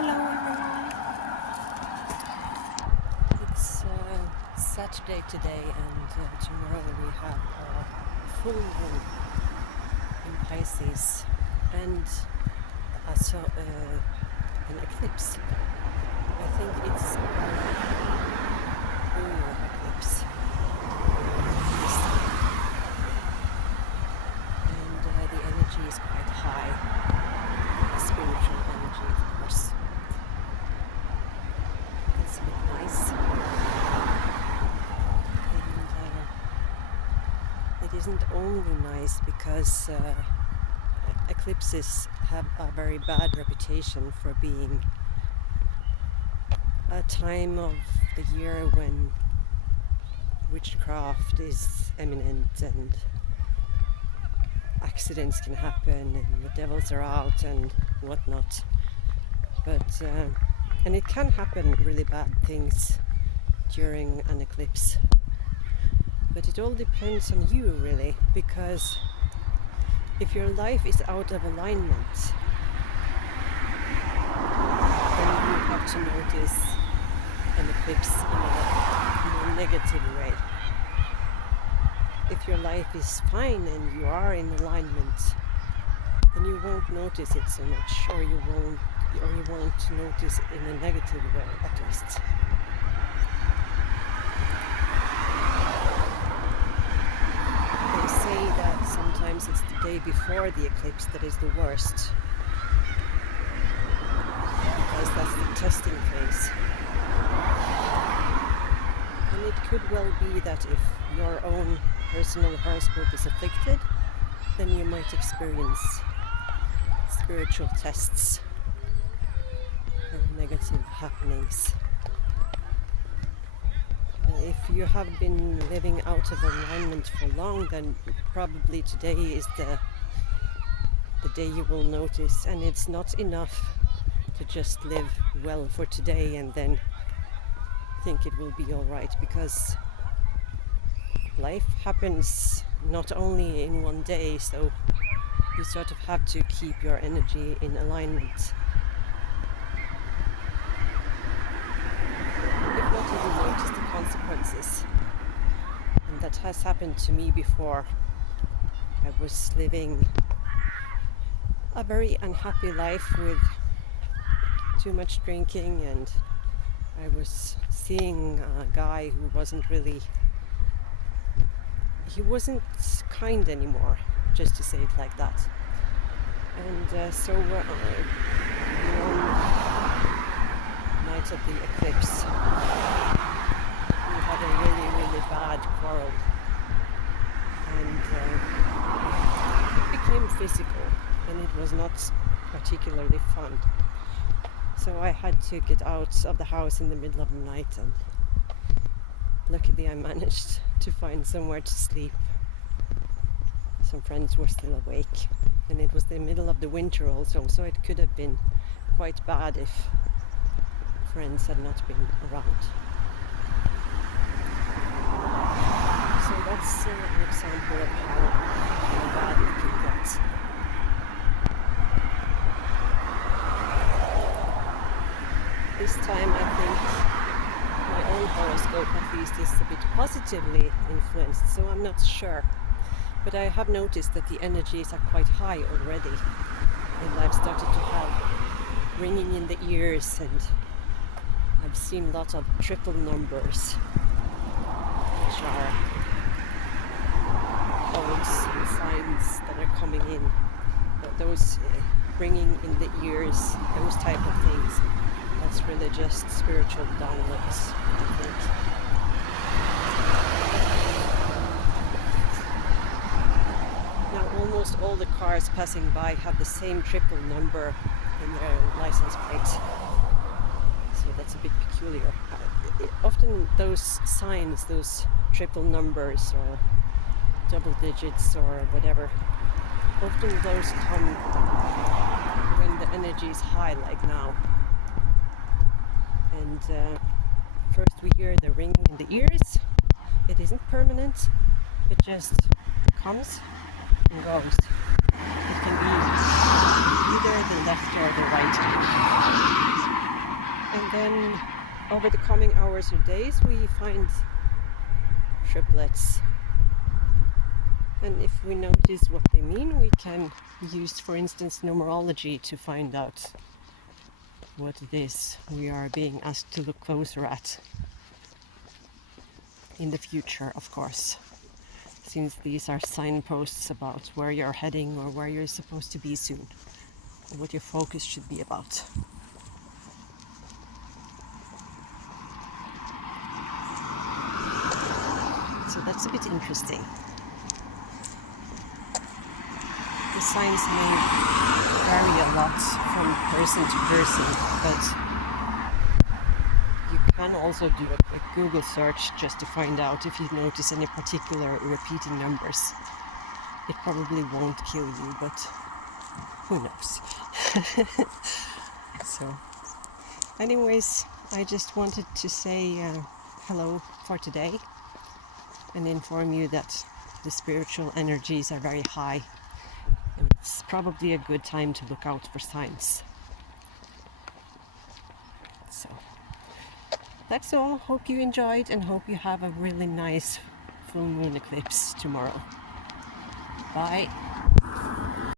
Hello everyone. It's Saturday today, and tomorrow we have a full moon in Pisces, and I saw an eclipse. I think it's a lunar eclipse this time, and the energy is quite high, the spiritual energy, of course. It's a bit nice, and it isn't only nice because eclipses have a very bad reputation for being a time of the year when witchcraft is eminent and accidents can happen and the devils are out and whatnot. But and it can happen really bad things during an eclipse. But it all depends on you, really, because if your life is out of alignment, then you have to notice an eclipse in a more negative way. If your life is fine and you are in alignment, then you won't notice it so much, or you won't notice in a negative way, at least. They say that sometimes it's the day before the eclipse that is the worst, because that's the testing phase. And it could well be that if your own personal horoscope is afflicted, then you might experience spiritual tests and negative happenings. If you have been living out of alignment for long, then probably today is the day you will notice, and it's not enough to just live well for today and then think it will be all right, because life happens not only in one day, so you sort of have to keep your energy in alignment. If not, you will notice the consequences. And that has happened to me before. I was living a very unhappy life with too much drinking, and I was seeing a guy who wasn't kind anymore, just to say it like that. And so one night of the eclipse, we had a really bad quarrel, and it became physical, and it was not particularly fun. So I had to get out of the house in the middle of the night, and luckily I managed to find somewhere to sleep. Some friends were still awake, and it was the middle of the winter also, so it could have been quite bad if friends had not been around. So that's an example of how bad it can get. This time I think my own horoscope at least is a bit positively influenced, so I'm not sure. But I have noticed that the energies are quite high already, and I've started to have ringing in the ears, and I've seen lots of triple numbers, which are codes and signs that are coming in. Those ringing in the ears, those type of things, that's really just spiritual downloads, I think. Now almost all the cars passing by have the same triple number in their license plate, so that's a bit peculiar. Often those signs, those triple numbers or double digits or whatever, often those come when the energy is high, like now. And first we hear the ringing in the ears. It isn't permanent, it just comes and goes. It can be either the left or the right. And then over the coming hours or days we find triplets. And if we notice what they mean, we can use, for instance, numerology to find out what it is we are being asked to look closer at in the future, of course, since these are signposts about where you're heading or where you're supposed to be soon, or what your focus should be about. So that's a bit interesting. The signs may vary a lot from person to person, but you can also do a Google search just to find out if you notice any particular repeating numbers. It probably won't kill you, but who knows. So anyways, I just wanted to say hello for today and inform you that the spiritual energies are very high. It's probably a good time to look out for signs. So that's all. Hope you enjoyed and hope you have a really nice full moon eclipse tomorrow. Bye.